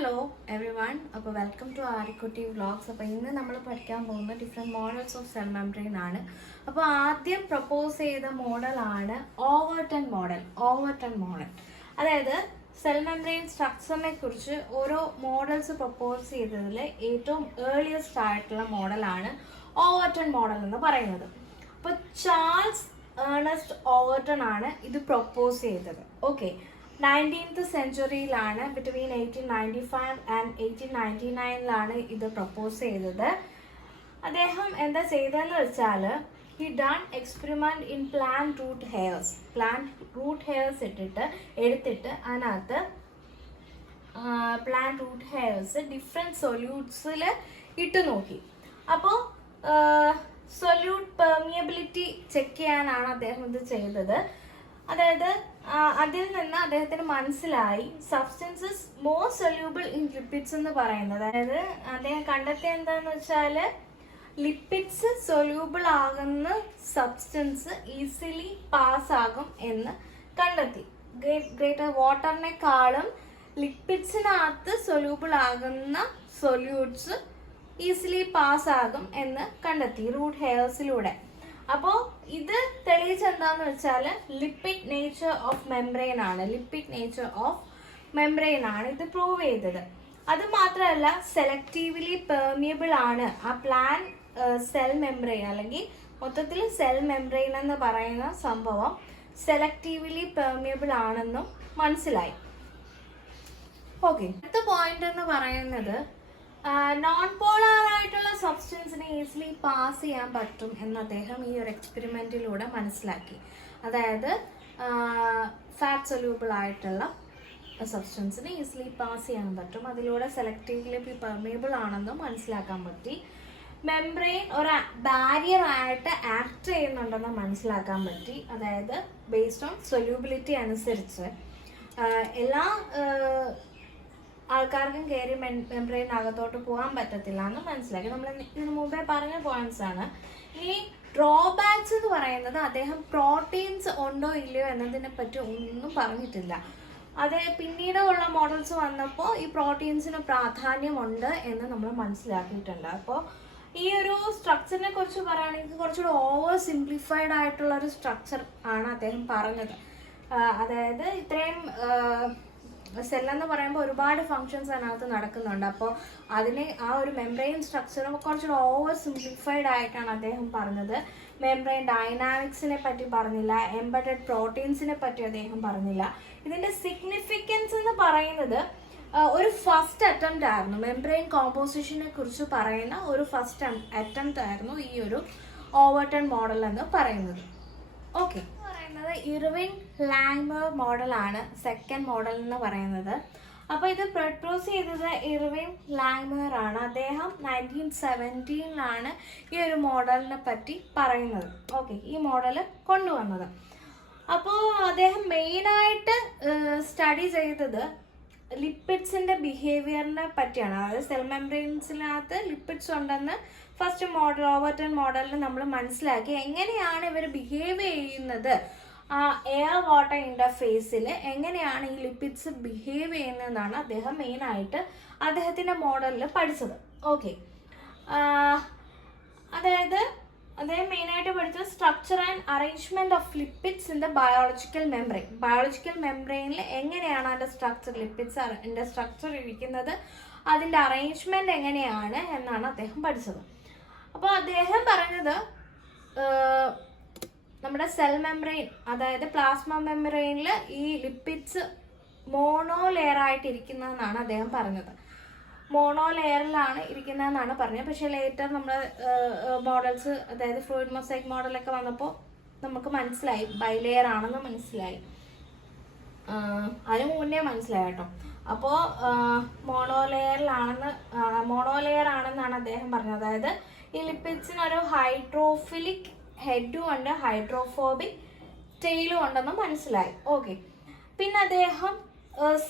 Hello every one. അപ്പോൾ welcome to ആരിക്കുട്ടി vlogs. അപ്പോൾ ഇന്ന് നമ്മൾ പഠിക്കാൻ പോകുന്ന different models of cell membrane ആണ്. അപ്പോൾ ആദ്യം പ്രപ്പോസ് ചെയ്ത മോഡലാണ് ഓവർടൺ മോഡൽ. അതായത് സെൽ മെംബ്രെയിൻ സ്ട്രക്ചറിനെ കുറിച്ച് ഓരോ മോഡൽസ് പ്രപ്പോസ് ചെയ്തതിൽ ഏറ്റവും ഏർലിയസ്റ്റ് ആയിട്ടുള്ള മോഡലാണ് ഓവർടൺ മോഡൽ എന്ന് പറയുന്നത്. അപ്പോൾ ചാൾസ് ഏർണസ്റ്റ് ഓവർടൺ ആണ് ഇത് പ്രപ്പോസ് ചെയ്തത്. ഓക്കെ, 19th സെഞ്ച്വറിയിലാണ്, ബിറ്റ്വീൻ 1895 ആൻഡ് 1899 ഇത് പ്രപ്പോസ് ചെയ്തത്. അദ്ദേഹം എന്താ ചെയ്തതെന്ന് വെച്ചാൽ he done experiment in plant root hairs എടുത്തിട്ട് അതിനകത്ത് പ്ലാന്റ് റൂട്ട് ഹെയർസ് ഡിഫറെൻറ്റ് സൊല്യൂട്ട്സിൽ ഇട്ട് നോക്കി. അപ്പോൾ സൊല്യൂട്ട് പെർമിയബിലിറ്റി ചെക്ക് ചെയ്യാനാണ് അദ്ദേഹം ഇത് ചെയ്തത്. അതായത് അതിൽ നിന്ന് അദ്ദേഹത്തിന് മനസ്സിലായി substances more soluble in lipids എന്ന് പറയുന്നത്. അതായത് അദ്ദേഹം കണ്ടെത്തിയ എന്താണെന്ന് വെച്ചാൽ ലിപ്പിഡ്സ് സൊല്യൂബിൾ ആകുന്ന സബ്സ്റ്റൻസ് ഈസിലി പാസ് ആകും എന്ന് കണ്ടെത്തി. ഗ്രേറ്റർ വാട്ടറിനെക്കാളും ലിപ്പിഡ്സിനകത്ത് സൊല്യൂബിൾ ആകുന്ന സൊല്യൂട്ട്സ് ഈസിലി പാസ് ആകും എന്ന് കണ്ടെത്തി റൂട്ട് ഹെയർസിലൂടെ. അപ്പോൾ ഇത് തെളിയിച്ച എന്താന്ന് വെച്ചാൽ ലിപ്പിഡ് നേച്ചർ ഓഫ് മെംബ്രെയിൻ ആണ് ഇത് പ്രൂവ് ചെയ്തത്. അത് മാത്രമല്ല സെലക്റ്റീവ്ലി പെർമിയബിൾ ആണ് ആ പ്ലാൻ സെൽ മെംബ്രെയിൻ, അല്ലെങ്കിൽ മൊത്തത്തിൽ സെൽ മെംബ്രെയിൻ എന്ന് പറയുന്ന സംഭവം സെലക്റ്റീവ്ലി പെർമിയബിൾ ആണെന്നും മനസ്സിലായി. ഓക്കെ, അടുത്ത പോയിന്റ് എന്ന് പറയുന്നത് നോൺ പോളാർ ആയിട്ടുള്ള സബ്സ്റ്റൻസിനെ ഈസിലി പാസ് ചെയ്യാൻ പറ്റും എന്ന് അദ്ദേഹം ഈ ഒരു എക്സ്പെരിമെന്റിലൂടെ മനസ്സിലാക്കി. അതായത് ഫാറ്റ് സൊല്യൂബിൾ ആയിട്ടുള്ള സബ്സ്റ്റൻസിനെ ഈസിലി പാസ് ചെയ്യാൻ പറ്റും, അതിലൂടെ സെലക്റ്റീവ്ലി പെർമിയബിൾ ആണെന്നും മനസ്സിലാക്കാൻ പറ്റി. മെംബ്രെയിൻ ഒരു ബാരിയർ ആയിട്ട് ആക്ട് ചെയ്യുന്നുണ്ടെന്ന് മനസ്സിലാക്കാൻ പറ്റി. അതായത് ബേസ്ഡ് ഓൺ സൊല്യൂബിലിറ്റി അനുസരിച്ച് എല്ലാ ആൾക്കാർക്കും കയറി മെംബ്രെയിനകത്തോട്ട് പോകാൻ പറ്റത്തില്ല എന്ന് മനസ്സിലാക്കി. നമ്മൾ ഇതിനു മുമ്പേ പറഞ്ഞ പോയിന്റ്സ് ആണ്. ഈ ഡ്രോബാക്സ് എന്ന് പറയുന്നത് അദ്ദേഹം പ്രോട്ടീൻസ് ഉണ്ടോ ഇല്ലയോ എന്നതിനെ പറ്റി ഒന്നും പറഞ്ഞിട്ടില്ല. അത് പിന്നീട് ഉള്ള മോഡൽസ് വന്നപ്പോൾ ഈ പ്രോട്ടീൻസിന് പ്രാധാന്യമുണ്ട് എന്ന് നമ്മൾ മനസ്സിലാക്കിയിട്ടുണ്ട്. അപ്പോൾ ഈ ഒരു സ്ട്രക്ചറിനെ കുറിച്ച് പറയുകയാണെങ്കിൽ കുറച്ചുകൂടി ഓവർ സിംപ്ലിഫൈഡ് ആയിട്ടുള്ള ഒരു സ്ട്രക്ചർ ആണ് അദ്ദേഹം പറഞ്ഞത്. അതായത് ഇത്രയും സെല്ലെന്ന് പറയുമ്പോൾ ഒരുപാട് ഫങ്ഷൻസ് അതിനകത്ത് നടക്കുന്നുണ്ട്. അപ്പോൾ അതിനെ ആ ഒരു മെംബ്രെയിൻ സ്ട്രക്ചർ കുറച്ചുകൂടി ഓവർ സിംപ്ലിഫൈഡ് ആയിട്ടാണ് അദ്ദേഹം പറഞ്ഞത്. മെംബ്രെയിൻ ഡൈനാമിക്സിനെ പറ്റി പറഞ്ഞില്ല, എംബഡഡ് പ്രോട്ടീൻസിനെ പറ്റി അദ്ദേഹം പറഞ്ഞില്ല. ഇതിൻ്റെ സിഗ്നിഫിക്കൻസ് എന്ന് പറയുന്നത് ഒരു ഫസ്റ്റ് അറ്റംപ്റ്റ് ആയിരുന്നു. മെംബ്രെയിൻ കോമ്പോസിഷനെ കുറിച്ച് പറയുന്ന ഒരു ഫസ്റ്റ് അറ്റംപ്റ്റ് ആയിരുന്നു ഈ ഒരു ഓവർടൺ മോഡൽ എന്ന് പറയുന്നത്. ഓക്കെ, ഇർവിൻ ലാങ്മർ മോഡലാണ് സെക്കൻഡ് മോഡൽ എന്ന് പറയുന്നത്. അപ്പോൾ ഇത് പ്രപ്പോസ് ചെയ്തത് ഇർവിൻ ലാങ്മർ ആണ്. അദ്ദേഹം 1917 ഈ ഒരു മോഡലിനെ പറ്റി പറയുന്നത്. ഓക്കെ, ഈ മോഡൽ കൊണ്ടുവന്നത്. അപ്പോൾ അദ്ദേഹം മെയിനായിട്ട് സ്റ്റഡി ചെയ്തത് ലിപ്പിഡ്സിന്റെ ബിഹേവിയറിനെ പറ്റിയാണ്. അതായത് സെൽ മെംബ്രെയിൻസിനകത്ത് ലിപ്പിഡ്സ് ഉണ്ടെന്ന് ഫസ്റ്റ് മോഡൽ ഓവർടൺ മോഡലിൽ നമ്മൾ മനസ്സിലാക്കി. എങ്ങനെയാണ് ഇവർ ബിഹേവ് ചെയ്യുന്നത്, ആ എയർ വാട്ടർ ഇന്റർഫേസിൽ എങ്ങനെയാണ് ഈ ലിപ്പിഡ്സ് ബിഹേവ് ചെയ്യുന്നതെന്നാണ് അദ്ദേഹം മെയിനായിട്ട് അദ്ദേഹത്തിന്റെ മോഡലിൽ പഠിച്ചത്. ഓക്കെ, അതായത് അദ്ദേഹം മെയിനായിട്ട് പഠിച്ചത് structure and arrangement of lipids in the biological മെംബ്രെയിനിൽ എങ്ങനെയാണ് അതിന്റെ സ്ട്രക്ചർ, ലിപ്പിഡ്സിന്റെ സ്ട്രക്ചർ ഇരിക്കുന്നത്, അതിന്റെ അറേഞ്ച്മെന്റ് എങ്ങനെയാണ് എന്നാണ് അദ്ദേഹം പഠിച്ചത്. അപ്പോൾ അദ്ദേഹം പറഞ്ഞത് നമ്മുടെ സെൽ മെംബ്രെയിൻ, അതായത് പ്ലാസ്മ മെംബ്രെയിനിൽ ഈ ലിപ്പിഡ്സ് മോണോ ലെയർ ആയിട്ട് ഇരിക്കുന്നതെന്നാണ് അദ്ദേഹം പറഞ്ഞത്. മോണോ ലെയറിലാണ് ഇരിക്കുന്നതെന്നാണ് പറഞ്ഞത്. പക്ഷേ ലേറ്റർ നമ്മുടെ മോഡൽസ്, അതായത് ഫ്ലൂയിഡ് മൊസൈക്ക് മോഡലൊക്കെ വന്നപ്പോൾ നമുക്ക് മനസ്സിലായി ബൈലെയർ ആണെന്ന് മനസ്സിലായി. അതിന് മുന്നേ മനസ്സിലായി കേട്ടോ. അപ്പോൾ മോണോ ലെയർ ആണെന്നാണ് അദ്ദേഹം പറഞ്ഞത്. അതായത് ഈ ലിപ്പിഡ്സിനൊരു ഹൈഡ്രോഫിലിക് ഹെഡും ഉണ്ട്, ഹൈഡ്രോഫോബിക് ടെയിലും ഉണ്ടെന്ന് മനസ്സിലായി. ഓക്കെ, പിന്നെ അദ്ദേഹം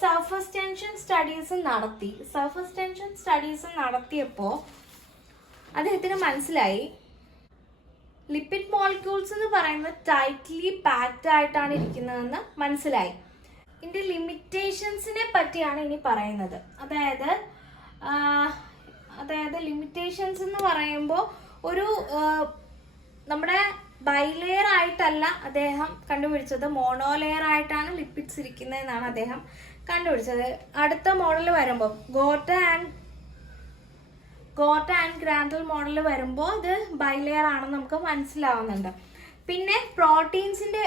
സർഫസ് ടെൻഷൻ സ്റ്റഡീസ് നടത്തിയപ്പോൾ അദ്ദേഹത്തിന് മനസ്സിലായി ലിപ്പിഡ് മോളിക്യൂൾസ് എന്ന് പറയുന്നത് ടൈറ്റ്ലി പാക്ഡ് ആയിട്ടാണ് ഇരിക്കുന്നതെന്ന് മനസ്സിലായി. ഇതിൻ്റെ ലിമിറ്റേഷൻസിനെ പറ്റിയാണ് ഇനി പറയുന്നത്. അതായത് ലിമിറ്റേഷൻസ് എന്ന് പറയുമ്പോൾ ഒരു നമ്മുടെ ബൈലെയർ ആയിട്ടല്ല അദ്ദേഹം കണ്ടുപിടിച്ചത്, മോണോലെയർ ആയിട്ടാണ് ലിപ്പിഡ്സ് ഇരിക്കുന്നതെന്നാണ് അദ്ദേഹം കണ്ടുപിടിച്ചത്. അടുത്ത മോഡൽ വരുമ്പോൾ ഗോട്ട ആൻഡ് ഗ്രാൻഡൽ മോഡൽ വരുമ്പോൾ ഇത് ബൈലെയർ ആണെന്ന് നമുക്ക് മനസ്സിലാവുന്നുണ്ട്. പിന്നെ പ്രോട്ടീൻസിന്റെ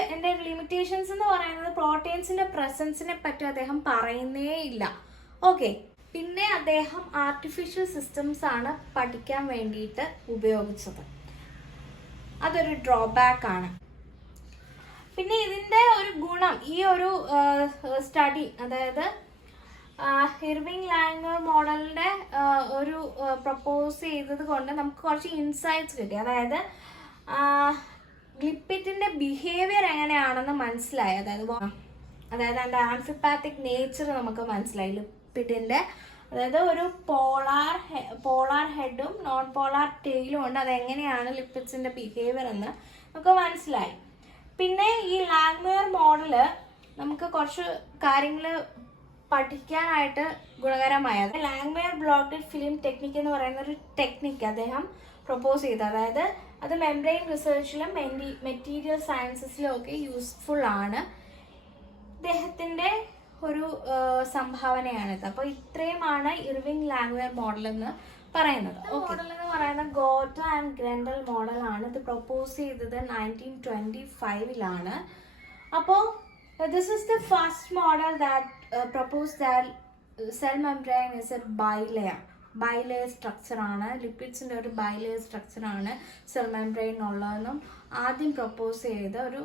ലിമിറ്റേഷൻസ് എന്ന് പറയുന്നത് പ്രോട്ടീൻസിന്റെ പ്രസൻസിനെ പറ്റി അദ്ദേഹം പറയുന്നേ ഇല്ല. ഓക്കെ, പിന്നെ അദ്ദേഹം ആർട്ടിഫിഷ്യൽ സിസ്റ്റംസ് ആണ് പഠിക്കാൻ വേണ്ടിയിട്ട് ഉപയോഗിച്ചത്. അതൊരു ഡ്രോബാക്ക് ആണ്. പിന്നെ ഇതിന്റെ ഒരു ഗുണം, ഈ ഒരു സ്റ്റഡി, അതായത് ഇർവിംഗ് ലാംഗ്വർ മോഡലിന്റെ ഒരു പ്രപ്പോസ് ചെയ്തത് കൊണ്ട് നമുക്ക് കുറച്ച് ഇൻസൈറ്റ്സ് കിട്ടി. അതായത് ലിപ്പിഡിന്റെ ബിഹേവിയർ എങ്ങനെയാണെന്ന് മനസ്സിലായി. അതായത് അതിന്റെ ആംഫിപാത്തിക് നേച്ചർ നമുക്ക് മനസ്സിലായി ലിപ്പിഡിന്റെ. അതായത് ഒരു പോളാർ ഹെഡും നോൺ പോളാർ ടെയിലും ഉണ്ട്. അതെങ്ങനെയാണ് ലിപ്പിഡ്സിന്റെ ബിഹേവിയർ എന്ന് നമുക്ക് മനസ്സിലായി. പിന്നെ ഈ ലാംഗ്വർ മോഡല് നമുക്ക് കുറച്ച് കാര്യങ്ങൾ പഠിക്കാനായിട്ട് ഗുണകരമായത്. ലാംഗ്വർ ബ്ലോട്ടഡ് ഫിലിം ടെക്നിക്ക് എന്ന് പറയുന്ന ഒരു ടെക്നിക്ക് അദ്ദേഹം പ്രൊപ്പോസ് ചെയ്തു. അതായത് അത് മെംബ്രെയിൻ റിസർച്ചിലും മെറ്റീരിയൽ സയൻസസിലും ഒക്കെ യൂസ്ഫുൾ ആണ്. അദ്ദേഹത്തിന്റെ ഒരു സംഭാവനയാണിത്. അപ്പോൾ ഇത്രയുമാണ് ഇർവിംഗ് ലാംഗ്വർ മോഡൽ എന്ന് പറയുന്നത്. മോഡൽ എന്ന് പറയുന്നത് ഗോട്ട ആൻഡ് ഗ്രൻഡൽ മോഡലാണ്. ഇത് പ്രൊപ്പോസ് ചെയ്തത് 1925-ലാണ്. അപ്പോൾ this is the first model that proposed that cell membrane is a bilayer structure ആണ്. ലിപ്പിഡ്സിന്റെ ഒരു ബൈലെയർ സ്ട്രക്ചർ ആണ് സെൽ മെംബ്രെയിൻ ഉള്ളതെന്നും ആദ്യം പ്രൊപ്പോസ് ചെയ്ത ഒരു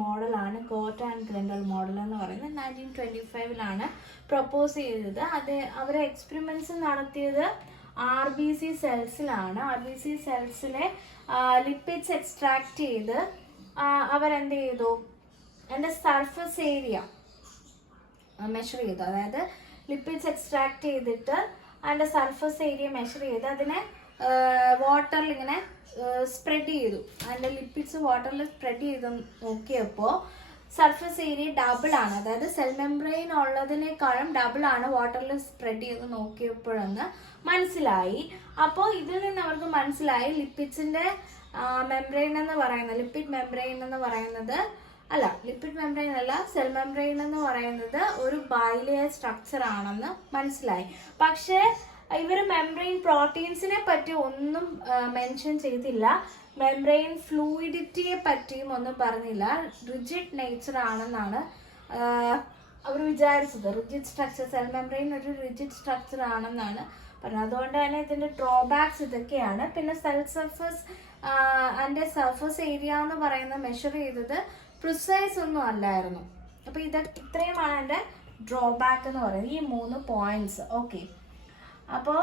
മോഡലാണ് ഗോട്ട ആൻഡ് ഗ്രൻഡൽ മോഡൽ എന്ന് പറയുന്നത്. 1925-ലാണ് പ്രൊപ്പോസ് ചെയ്തത്. അവരെ എക്സ്പെരിമെന്റ്സ് നടത്തിയത് RBC സെൽസിലാണ്. RBC സെൽസിലെ ലിപ്പിഡ്സ് എക്സ്ട്രാക്ട് ചെയ്ത് അവരെന്ത് ചെയ്തു, അതിൻ്റെ സർഫസ് ഏരിയ മെഷർ ചെയ്തു. അതായത് ലിപ്പിഡ്സ് എക്സ്ട്രാക്ട് ചെയ്തിട്ട് അതിൻ്റെ സർഫസ് ഏരിയ മെഷർ ചെയ്ത് അതിനെ വാട്ടറിൽ ഇങ്ങനെ സ്പ്രെഡ് ചെയ്തു. അതിൻ്റെ ലിപ്പിഡ്സ് വാട്ടറിൽ സ്പ്രെഡ് ചെയ്ത് നോക്കിയപ്പോൾ സർഫസ് ഏരിയ ഡബിൾ ആണ്. അതായത് സെൽ മെംബ്രെയിൻ ഉള്ളതിനേക്കാളും ഡബിൾ ആണ് വാട്ടറിൽ സ്പ്രെഡ് ചെയ്ത് നോക്കിയപ്പോഴെന്ന് മനസ്സിലായി. അപ്പോൾ ഇതിൽ നിന്ന് അവർക്ക് മനസ്സിലായി ലിപ്പിഡ്സിന്റെ മെംബ്രെയിൻ എന്ന് പറയുന്നത്, ലിപ്പിഡ് മെംബ്രെയിൻ എന്ന് പറയുന്നത് ലിപ്പിഡ് മെംബ്രെയിൻ അല്ല, സെൽ മെംബ്രെയിൻ എന്ന് പറയുന്നത് ഒരു ബൈലെയർ സ്ട്രക്ചർ ആണെന്ന് മനസ്സിലായി. പക്ഷേ ഇവർ മെംബ്രെയിൻ പ്രോട്ടീൻസിനെ പറ്റി ഒന്നും മെൻഷൻ ചെയ്തില്ല. മെംബ്രെയിൻ ഫ്ലൂയിഡിറ്റിയെ പറ്റിയും ഒന്നും പറഞ്ഞില്ല. റിജിഡ് നേച്ചർ ആണെന്നാണ് അവർ വിചാരിച്ചത്. റിജിഡ് സ്ട്രക്ചർ, സെൽ മെംബ്രെയിൻ ഒരു റിജിഡ് സ്ട്രക്ചർ ആണെന്നാണ് പറഞ്ഞത്. അതുകൊണ്ട് തന്നെ ഇതിന്റെ ഡ്രോബാക്സ് ഇതൊക്കെയാണ്. പിന്നെ സെൽ സർഫസ് അതിന്റെ സർഫസ് ഏരിയ എന്ന് പറയുന്നത് മെഷർ ചെയ്തത് പ്രിസൈസ് ഒന്നും അല്ലായിരുന്നു. അപ്പൊ ഇത്രയുമാണ് എൻ്റെ ഡ്രോബാക്ക് എന്ന് പറയുന്നത്, ഈ 3 പോയിന്റ്സ്. ഓക്കെ, അപ്പോൾ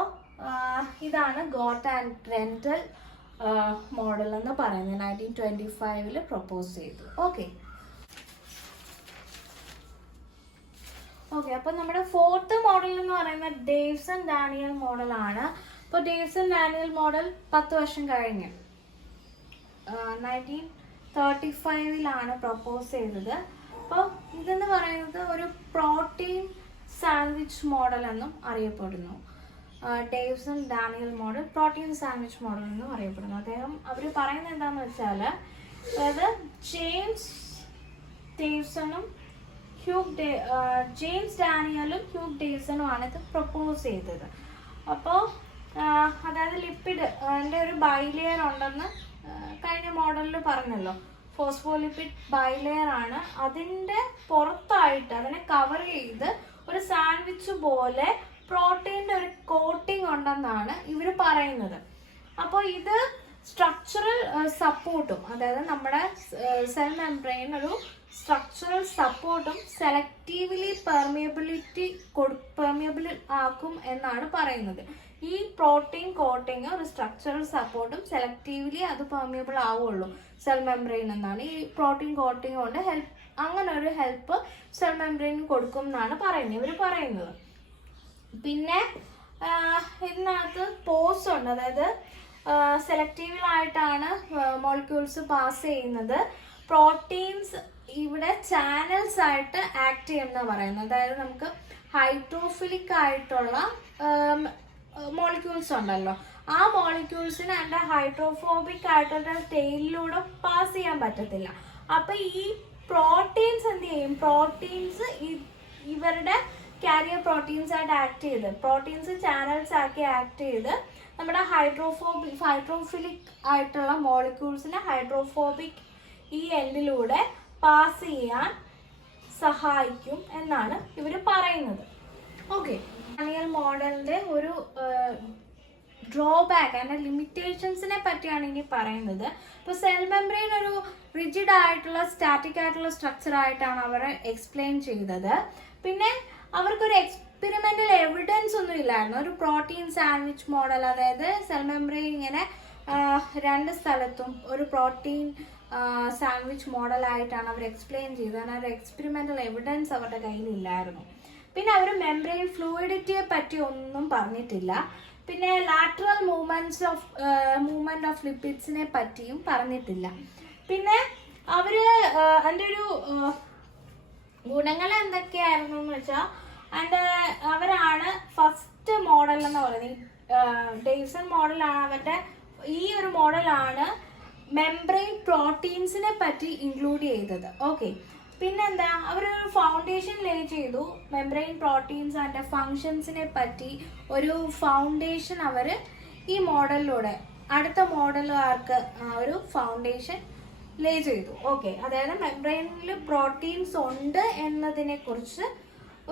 ഇതാണ് ഗോട്ട ആൻഡ് ഗ്രൻഡൽ മോഡൽ എന്ന് പറയുന്നത്. 1925 പ്രൊപ്പോസ് ചെയ്തു. ഓക്കെ, അപ്പോൾ നമ്മുടെ 4th മോഡൽ എന്ന് പറയുന്നത് ഡേവ്സൺ ഡാനിയൽ മോഡലാണ്. അപ്പോൾ ഡേവ്സൺ ഡാനിയൽ മോഡൽ 10 വർഷം കഴിഞ്ഞു 1935-ലാണ് പ്രൊപ്പോസ് ചെയ്തത്. അപ്പോൾ ഇതെന്ന് പറയുന്നത് ഒരു പ്രോട്ടീൻ സാൻഡ്വിച്ച് മോഡൽ എന്നും അറിയപ്പെടുന്നു. Davson Danielli model protein sandwich model എന്നും അറിയപ്പെടുന്നു. അവർ പറയുന്നത് എന്താണെന്ന് വെച്ചാൽ, അതായത് ജെയിംസ് ഡാനിയലും ഹ്യൂഗ് ഡേവ്സണും ആണ് ഇത് പ്രൊപ്പോസ് ചെയ്തത്. അപ്പോൾ അതായത് ലിപ്പിഡ് അതിൻ്റെ ഒരു ബൈലെയർ ഉണ്ടെന്ന് കഴിഞ്ഞ മോഡലിൽ പറഞ്ഞല്ലോ. ഫോസ്ഫോലിപ്പിഡ് ബൈലെയർ ആണ്. അതിൻ്റെ പുറത്തായിട്ട് അതിനെ കവർ ചെയ്ത് ഒരു സാൻഡ്വിച്ച് പോലെ പ്രോട്ടീൻ്റെ ഒരു കോട്ടിംഗ് ഉണ്ടെന്നാണ് ഇവർ പറയുന്നത്. അപ്പോൾ ഇത് സ്ട്രക്ചറൽ സപ്പോർട്ടും, അതായത് നമ്മുടെ സെൽ മെംബ്രെയിൻ ഒരു സ്ട്രക്ചറൽ സപ്പോർട്ടും സെലക്റ്റീവ്ലി പെർമിയബിൾ ആക്കും എന്നാണ് പറയുന്നത്. ഈ പ്രോട്ടീൻ കോട്ടിങ് ഒരു സ്ട്രക്ചറൽ സപ്പോർട്ടും സെലക്റ്റീവ്ലി അത് പെർമിയബിൾ ആവുള്ളൂ സെൽ മെംബ്രെയിൻ എന്നാണ്. ഈ പ്രോട്ടീൻ കോട്ടിങ് കൊണ്ട് അങ്ങനെ ഒരു ഹെൽപ്പ് സെൽ മെംബ്രെയിന് കൊടുക്കും എന്നാണ് ഇവർ പറയുന്നത്. പിന്നെ ഇതിനകത്ത് പോസ് ഉണ്ട്, അതായത് സെലക്റ്റീവിലായിട്ടാണ് മോളിക്യൂൾസ് പാസ് ചെയ്യുന്നത്. പ്രോട്ടീൻസ് ഇവിടെ ചാനൽസ് ആയിട്ട് ആക്ട് ചെയ്യുമെന്ന് പറയുന്നത്. അതായത് നമുക്ക് ഹൈഡ്രോഫിലിക് ആയിട്ടുള്ള മോളിക്യൂൾസ് ഉണ്ടല്ലോ, ആ മോളിക്യൂൾസിന് അതിൻ്റെ ഹൈഡ്രോഫോബിക് ആയിട്ടുള്ള ടെയിലിലൂടെ പാസ് ചെയ്യാൻ പറ്റത്തില്ല. അപ്പം ഈ പ്രോട്ടീൻസ് എന്ത് ചെയ്യും? പ്രോട്ടീൻസ് ഇവരുടെ കാരിയർ പ്രോട്ടീൻസ് ആയിട്ട് ആക്ട് ചെയ്ത്, പ്രോട്ടീൻസ് ചാനൽസ് ആക്കി ആക്ട് ചെയ്ത് നമ്മുടെ ഹൈഡ്രോഫിലിക് ആയിട്ടുള്ള മോളിക്യൂൾസിനെ ഹൈഡ്രോഫോബിക് ഈ എൻഡിലൂടെ പാസ് ചെയ്യാൻ സഹായിക്കും എന്നാണ് ഇവർ പറയുന്നത്. ഓക്കെ, ഡാനിയൽ മോഡലിൻ്റെ ഒരു ഡ്രോബാക്ക് അതിൻ്റെ ലിമിറ്റേഷൻസിനെ പറ്റിയാണ് ഇനി പറയുന്നത്. ഇപ്പോൾ സെൽ മെംബ്രെയിൻ ഒരു റിജിഡ് ആയിട്ടുള്ള സ്റ്റാറ്റിക് ആയിട്ടുള്ള സ്ട്രക്ചർ ആയിട്ടാണ് അവർ എക്സ്പ്ലെയിൻ ചെയ്തത്. പിന്നെ അവർക്കൊരു എക്സ്പെരിമെൻ്റൽ എവിഡൻസ് ഒന്നും ഇല്ലായിരുന്നു. ഒരു പ്രോട്ടീൻ സാൻഡ്വിച്ച് മോഡൽ, അതായത് സെൽ മെംബ്രെയിൻ ഇങ്ങനെ രണ്ട് സ്ഥലത്തും ഒരു പ്രോട്ടീൻ സാൻഡ്വിച്ച് മോഡലായിട്ടാണ് അവർ എക്സ്പ്ലെയിൻ ചെയ്തത്. കാരണം ഒരു എക്സ്പെരിമെൻ്റൽ എവിഡൻസ് അവരുടെ കയ്യിലില്ലായിരുന്നു. പിന്നെ അവർ മെംബ്രെയിൻ ഫ്ലൂയിഡിറ്റിയെ പറ്റി ഒന്നും പറഞ്ഞിട്ടില്ല. പിന്നെ ലാറ്ററൽ മൂവ്മെന്റ് ഓഫ് ലിപ്പിഡ്സിനെ പറ്റിയും പറഞ്ഞിട്ടില്ല. പിന്നെ അവർ അതിൻ്റെ ഒരു ഗുണങ്ങൾ എന്തൊക്കെയായിരുന്നു എന്ന് വെച്ചാൽ, അവരാണ് ഫസ്റ്റ് മോഡൽ എന്ന് പറയുന്നത്. ഡേയ്സൺ മോഡലാണ് അവരുടെ, ഈ ഒരു മോഡലാണ് മെംബ്രെയിൻ പ്രോട്ടീൻസിനെ പറ്റി ഇൻക്ലൂഡ് ചെയ്തത്. ഓക്കെ, പിന്നെന്താ, അവരൊരു ഫൗണ്ടേഷൻ ലേ ചെയ്തു. മെംബ്രെയിൻ പ്രോട്ടീൻസ് അതിൻ്റെ ഫങ്ഷൻസിനെ പറ്റി ഒരു ഫൗണ്ടേഷൻ അവർ ഈ മോഡലിലൂടെ അടുത്ത മോഡലുകാർക്ക് ഒരു ഫൗണ്ടേഷൻ ലേ ചെയ്തു. ഓക്കെ, അതായത് മെംബ്രെയിനിൽ പ്രോട്ടീൻസ് ഉണ്ട് എന്നതിനെ കുറിച്ച്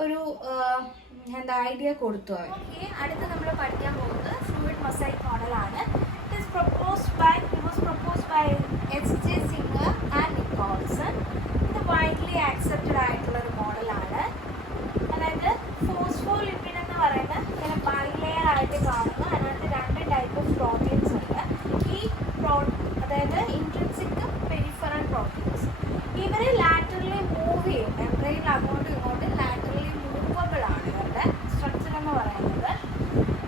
ഒരു ഐഡിയ കൊടുത്തു അവർ. ഓക്കെ, അടുത്ത് നമ്മൾ പഠിക്കാൻ പോകുന്നത് ഫ്ലൂയിഡ് മൊസൈക്ക് മോഡലാണ്. It was proposed by H.J. Singer and Nicolson. ഇത് വൈഡ്ലി ആക്സെപ്റ്റഡ് ആയിട്ടുള്ള ഒരു മോഡലാണ്. അതായത് ഫോസ്ഫോലിപ്പിഡ് എന്ന് പറയുന്നത് ഇങ്ങനെ ബൈലെയർ ആയിട്ട് കാണുന്നു. അതിനകത്ത് 2 ടൈപ്പ് ഓഫ് പ്രോട്ടീൻസ് ഉണ്ട്. അതായത് ഇൻട്രിൻസിക് പെരിഫറൽ പ്രോട്ടീൻസ്. ഇവർ ലാറ്ററലി മൂവ് ചെയ്യും. മെംബ്രെയിനിൽ അങ്ങോട്ടും ഇങ്ങോട്ടും ലാറ്ററലി മൂവബിൾ ആണ് ഇവരുടെ സ്ട്രക്ചർ എന്ന് പറയുന്നത്.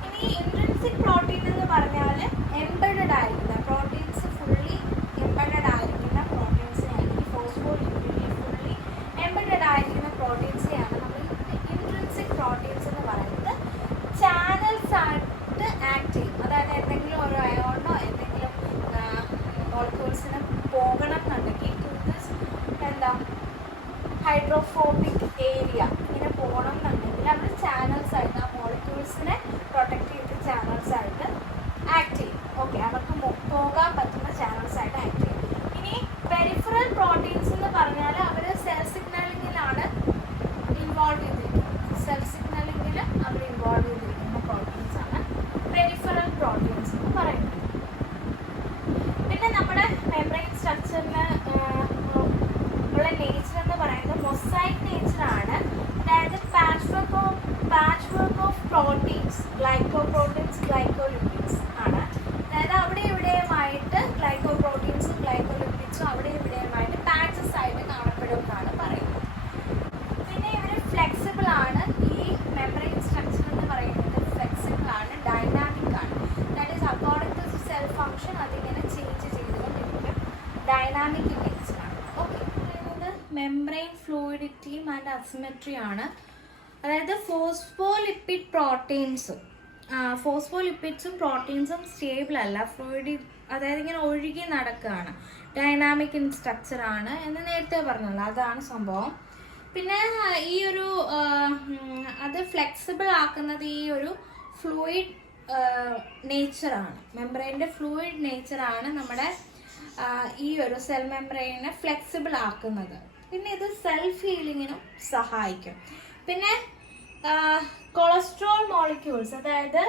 ഇനി ഇൻട്രിൻസിക് പ്രോട്ടീൻ എന്ന് പറഞ്ഞാൽ എംബഡഡ് ആയിരിക്കുന്ന പ്രോട്ടീൻസ്, ഫുള്ളി എംബഡഡ് ആയിരിക്കുന്ന പ്രോട്ടീൻസിനെയാണ് ഈ ഫോസ്ഫോലിപ്പിഡിൽ ഫുള്ളി എംബഡഡ് ആയിരിക്കുന്ന പ്രോട്ടീൻസിനെയാണ് നമ്മൾ ഇൻട്രിൻസിക് പ്രോട്ടീൻസ് എന്ന് പറയുന്നത്. ചാനൽസ് ആയിട്ട് ആക്ട് ചെയ്യും. അതായത് എന്തെങ്കിലും ഒരു അയോണോ എന്തെങ്കിലും മോളിക്യൂൾസിന് പോകണം എന്നുണ്ടെങ്കിൽ ഹൈഡ്രോഫോബിക് ഏരിയ ഇങ്ങനെ പോകണം എന്നുണ്ടെങ്കിൽ അവർ ചാനൽസ് ആയിട്ട് ആ മോളിക്യൂൾസിനെ പ്രൊട്ടക്ട് ചെയ്ത് ചാനൽസ് ആയിട്ട് ആക്ട് ചെയ്യും. ഓക്കെ, അവർക്ക് പോകാൻ പറ്റുന്ന ചാനൽസ് ആയിട്ട് ആക്ട് ചെയ്യും. ഇനി പെരിഫറൽ പ്രോട്ടീൻസ് എന്ന് പറഞ്ഞാൽ അവർ സെൽ സിഗ്നലിങ്ങിലാണ് ഇൻവോൾവ് ചെയ്തിരിക്കുന്നത്. സെൽ സിഗ്നലിങ്ങിൽ അവർ ഇൻവോൾവ് ചെയ്തിരിക്കുന്ന പ്രോട്ടീൻസ് ആണ് പെരിഫറൽ പ്രോട്ടീൻസ് എന്ന് പറയുന്നത്. പിന്നെ നമ്മുടെ മെംബ്രെയിൻ സ്ട്രക്ചറിന് ഉള്ള നേച്ചർ എന്ന് പറയുന്നത് മൊസൈക്ക് നേച്ചറാണ്. അതായത് patchwork of proteins, glycoproteins, glycolipids ആണ്. അതായത് അവിടെ ഇവിടെയുമായിട്ട് ഗ്ലൈക്കോപ്രോട്ടീൻസും ഗ്ലൈക്കോലിപ്പിഡ്സും അവിടെ ഇവിടെയുമായിട്ട് പാച്ചസ് ആയിട്ട് കാണപ്പെടുമെന്നാണ് പറയുന്നത്. പിന്നെ ഇവർ ഫ്ലെക്സിബിൾ ആണ്. ഈ മെംബ്രെയിൻ സ്ട്രക്ചർ എന്ന് പറയുന്നത് ഫ്ലെക്സിബിൾ ആണ്, ഡൈനാമിക് ആണ്. That is according to cell function അതിങ്ങനെ ചേഞ്ച് ചെയ്തുകൊണ്ടിരിക്കും. ഡൈനാമിക് നേച്ചറാണ്. ഓക്കെ, മെംബ്രെയിൻ ഫ്ലൂയിഡിറ്റിയും ആൻഡ് അസിമെട്രി ആണ്. അതായത് ഫോസ്ഫോലിപ്പിഡ് പ്രോട്ടീൻസും പ്രോട്ടീൻസും സ്റ്റേബിൾ അല്ല, അതായത് ഇങ്ങനെ ഒഴുകി നടക്കുകയാണ്. ഡൈനാമിക് ഇൻ സ്ട്രക്ചർ ആണ് എന്ന് നേരത്തെ പറഞ്ഞല്ലോ, അതാണ് സംഭവം. പിന്നെ ഈ ഒരു അത് ഫ്ലെക്സിബിൾ ആക്കുന്നത് ഈ ഒരു ഫ്ലൂയിഡ് നേച്ചറാണ്. മെംബ്രെയിൻ്റെ ഫ്ലൂയിഡ് നേച്ചറാണ് നമ്മുടെ ഈ ഒരു സെൽ മെംബ്രെയിനെ ഫ്ലെക്സിബിൾ ആക്കുന്നത്. പിന്നെ ഇത് സെൽഫ് ഹീലിങ്ങിനും സഹായിക്കും. പിന്നെ കൊളസ്ട്രോൾ മോളിക്യൂൾസ്, അതായത്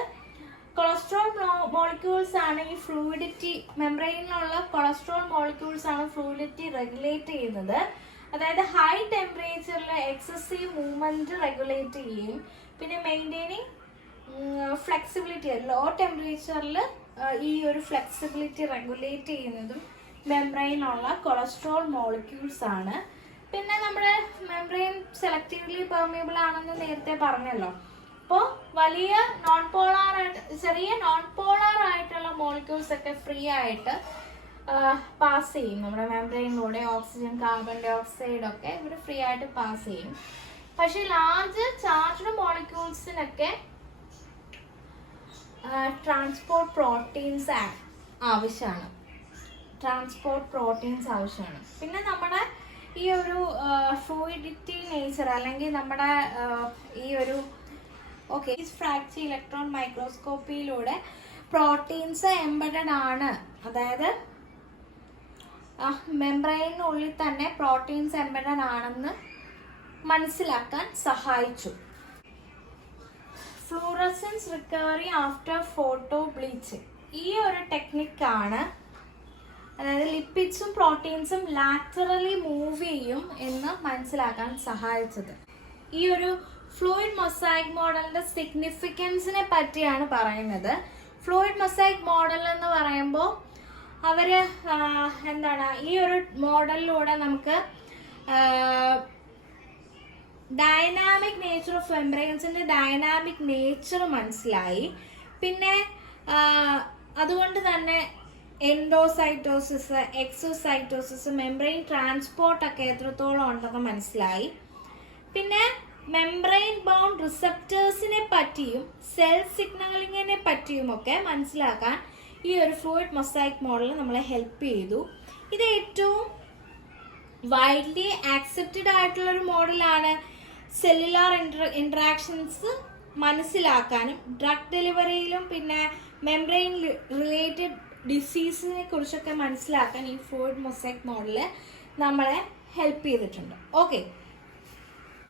കൊളസ്ട്രോൾ മോളിക്യൂൾസ് ആണ് ഈ ഫ്ലൂയിഡിറ്റി, മെംബ്രെയിനിലുള്ള കൊളസ്ട്രോൾ മോളിക്യൂൾസ് ആണ് ഫ്ലൂയിഡിറ്റി റെഗുലേറ്റ് ചെയ്യുന്നത്. അതായത് ഹൈ ടെമ്പറേച്ചറിൽ എക്സസീവ് മൂവ്മെൻറ്റ് റെഗുലേറ്റ് ചെയ്യും. പിന്നെ മെയിൻറ്റെയിനിങ് ഫ്ലെക്സിബിലിറ്റി, ലോ ടെമ്പറേച്ചറിൽ ഈ ഒരു ഫ്ലെക്സിബിലിറ്റി റെഗുലേറ്റ് ചെയ്യുന്നതും മെംബ്രെയിനുള്ള കൊളസ്ട്രോൾ മോളിക്യൂൾസ് ആണ്. പിന്നെ നമ്മുടെ മെംബ്രെയിൻ സെലക്റ്റീവ്ലി പെർമിയബിൾ ആണെന്ന് നേരത്തെ പറഞ്ഞല്ലോ. അപ്പോൾ വലിയ ചെറിയ നോൺ പോളാർ ആയിട്ടുള്ള മോളിക്യൂൾസ് ഒക്കെ ഫ്രീ ആയിട്ട് പാസ് ചെയ്യും. നമ്മുടെ മെംബ്രെയിനിലൂടെ ഓക്സിജൻ, കാർബൺ ഡൈ ഓക്സൈഡ് ഒക്കെ ഇവർ ഫ്രീ ആയിട്ട് പാസ് ചെയ്യും. പക്ഷെ ലാർജ് ചാർജ്ഡ് മോളിക്യൂൾസിനൊക്കെ ട്രാൻസ്പോർട്ട് പ്രോട്ടീൻസ് ആവശ്യമാണ്. പിന്നെ നമ്മുടെ ഈ ഒരു ഫ്ലൂയിഡിറ്റി നേച്ചർ അല്ലെങ്കിൽ നമ്മുടെ ഈ ഒരു ഫ്രാക്ചർ ഇലക്ട്രോൺ മൈക്രോസ്കോപ്പിയിലൂടെ പ്രോട്ടീൻസ് എംബഡഡ് ആണ്. അതായത് മെംബ്രെയിനുള്ളിൽ തന്നെ പ്രോട്ടീൻസ് എംബഡഡ് ആണെന്ന് മനസ്സിലാക്കാൻ സഹായിച്ചു. Fluorescence recovery after photo bleaching, ഈ ഒരു ടെക്നിക്കാണ് അതായത് ലിപ്പിഡ്സും പ്രോട്ടീൻസും ലാറ്ററലി മൂവ് ചെയ്യും എന്ന് മനസ്സിലാക്കാൻ സഹായിച്ചത്. ഈ ഒരു ഫ്ലൂയിഡ് മൊസൈക്ക് മോഡലിന്റെ സിഗ്നിഫിക്കൻസിനെ പറ്റിയാണ് പറയുന്നത്. ഫ്ലൂയിഡ് മൊസൈക്ക് മോഡൽ എന്ന് പറയുമ്പോൾ അവര് ഈ ഒരു മോഡലിലൂടെ നമുക്ക് ഡൈനാമിക് നേച്ചർ ഓഫ് മെംബ്രെയിൻസിന്റെ ഡൈനാമിക് നേച്ചർ മനസ്സിലായി. പിന്നെ അതുകൊണ്ട് തന്നെ എൻഡോസൈറ്റോസിസ്, എക്സോസൈറ്റോസിസ്, മെംബ്രെയിൻ ട്രാൻസ്പോർട്ടൊക്കെ എത്രത്തോളം ഉണ്ടെന്ന് മനസ്സിലായി. പിന്നെ മെംബ്രെയിൻ ബൗണ്ട് റിസപ്റ്റേഴ്സിനെ പറ്റിയും സെൽ സിഗ്നലിങ്ങിനെ പറ്റിയുമൊക്കെ മനസ്സിലാക്കാൻ ഈ ഒരു ഫ്ലൂയിഡ് മൊസൈക്ക് മോഡൽ നമ്മളെ ഹെൽപ്പ് ചെയ്തു. ഇത് ഏറ്റവും വൈഡ്ലി ആക്സെപ്റ്റഡ് ആയിട്ടുള്ളൊരു മോഡലാണ്. സെല്ലുലാർ ഇന്ററാക്ഷൻസ് മനസ്സിലാക്കാനും ഡ്രഗ് ഡെലിവറിയിലും പിന്നെ മെംബ്രെയിൻ റിലേറ്റഡ് ഡിസീസിനെ കുറിച്ചൊക്കെ മനസ്സിലാക്കാൻ ഈ ഫ്ലൂയിഡ് മൊസൈക്ക് മോഡൽ നമ്മളെ ഹെൽപ്പ് ചെയ്തിട്ടുണ്ട്. ഓക്കെ.